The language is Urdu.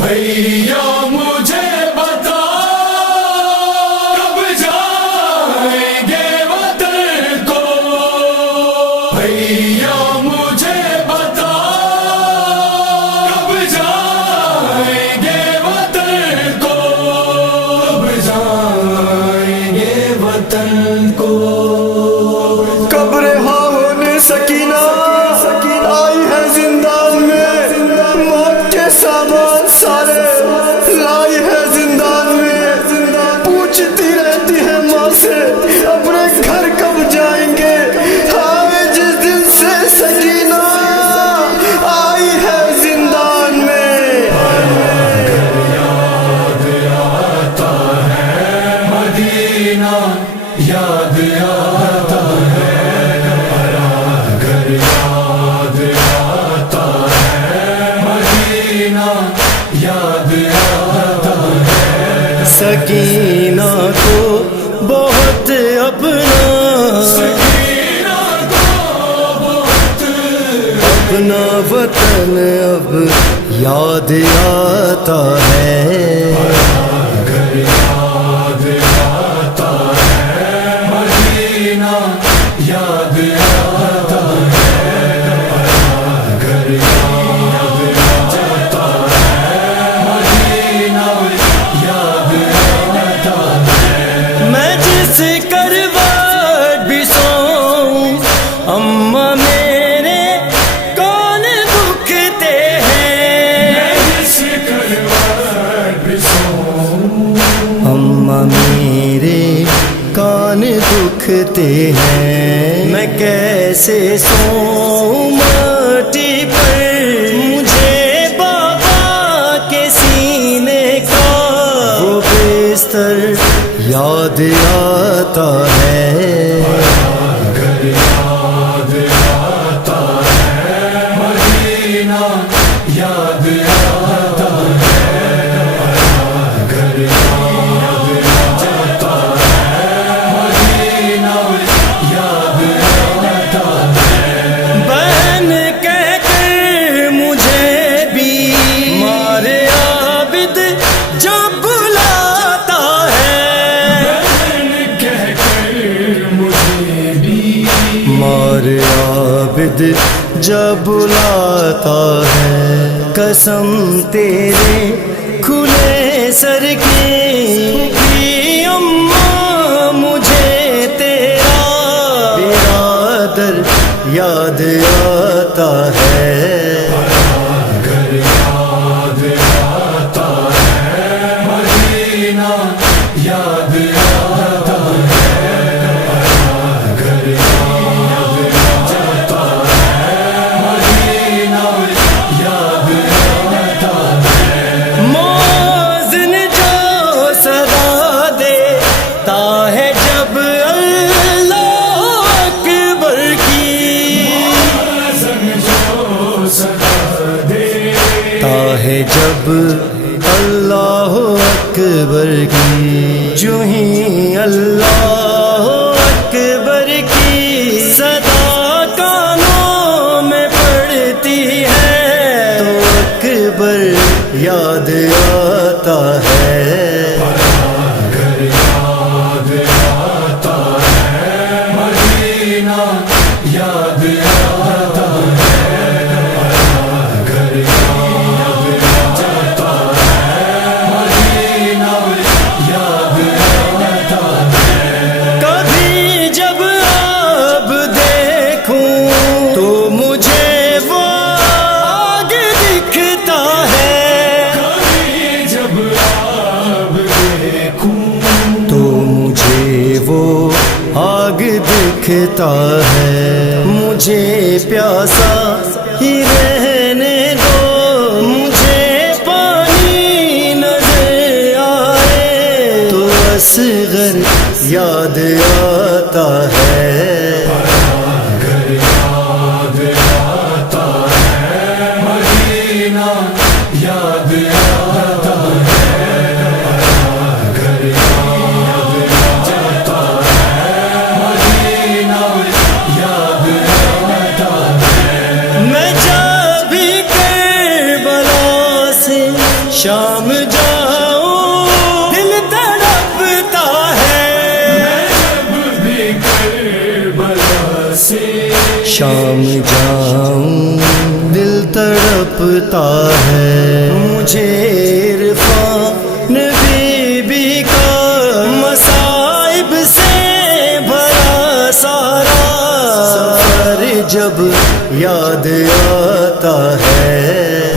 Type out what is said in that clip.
بھیا مجھے بتا کب جائیں گے وطن کو، بھیا مجھے بتا کب جائیں گے وطن کو، کب جائیں گے وطن کو۔ کب رہا ہونے سکینہ آئی ہے زندان میں، موت کے سامان سارے لائی ہے زندان میں، پوچھتی رہتی ہے ماں سے اپنے گھر کب جائیں گے، آئے جس دن سے سکینہ آئی ہے زندان میں۔ یاد آتا ہے مدینہ، یاد آتا ہے گھر، یاد آتا ہے مدینہ، یاد آتا ہے۔ سکینہ کو بہت اپنا سکینہ کو بہت اپنا وطن اب یاد آتا ہے۔ گھر، یاد آتا ہے مدینہ، یاد آتا ہے گھر، یاد آتا ہے مدینہ، یاد آتا ہے۔ میں جس کروٹ بھی سوؤں اماں میرے کون دکھتے ہیں، جس کروٹ بھی سوؤں اماں میرے کان دکھتے ہیں، میں کیسے سوؤں ماٹی پر، مجھے بابا کے سینے کا وہ بستر یاد آتا ہے۔ گھر، یاد آتا ہے مدینہ، یاد آتا ہے گھر، یاد آتا ہے مدینہ، یاد آتا ہے۔ بہن کہہ کر مجھے بھی مار عابد جب بلاتا ہے، بہن کہہ کر مجھے بھی مار عابد جب بلاتا ہے، قسم تیرے کھلے سر کی بھی اماں مجھے تیرا برادر یاد آتا ہے۔ گھر، یاد آتا ہے مدینہ، یاد آتا ہے گھر، یاد آتا ہے مدینہ، یاد آتا ہے۔ موذن جو صدا دیتا ہے جب اللہ اکبر کی، جو صدا دیتا ہے جب اللہ اکبر کی، جو ہی اللہ اکبر کی صدا کانوں میں پڑتی ہے تو اکبر یاد آتا ہے۔ گھر، یاد آتا ہے مدینہ، یاد آتا ہے گھر، یاد آتا ہے مدینہ، یاد آتا ہے۔ کبھی جب اب دیکھوں تو مجھے وہ آگ دکھتا ہے، کبھی جب آپ دیکھوں تو مجھے وہ آگ دکھتا ہے، مجھے پیاسا ہی رہنے دو، مجھے پانی نظر آئے تو اصغر یاد آتا ہے۔ گھر، یاد آتا ہے مدینہ، یاد آتا ہے گھر، یاد آتا ہے مدینہ، یاد آتا ہے۔ میں جب بھی کربلا سے شام جاؤں دل تڑپتا ہے، جب بھی کربلا سے شام جاؤں دل تڑپتا ہے، مجھے عرفان بی بی کا مصائب سے بھرا سارا سفر جب یاد آتا ہے،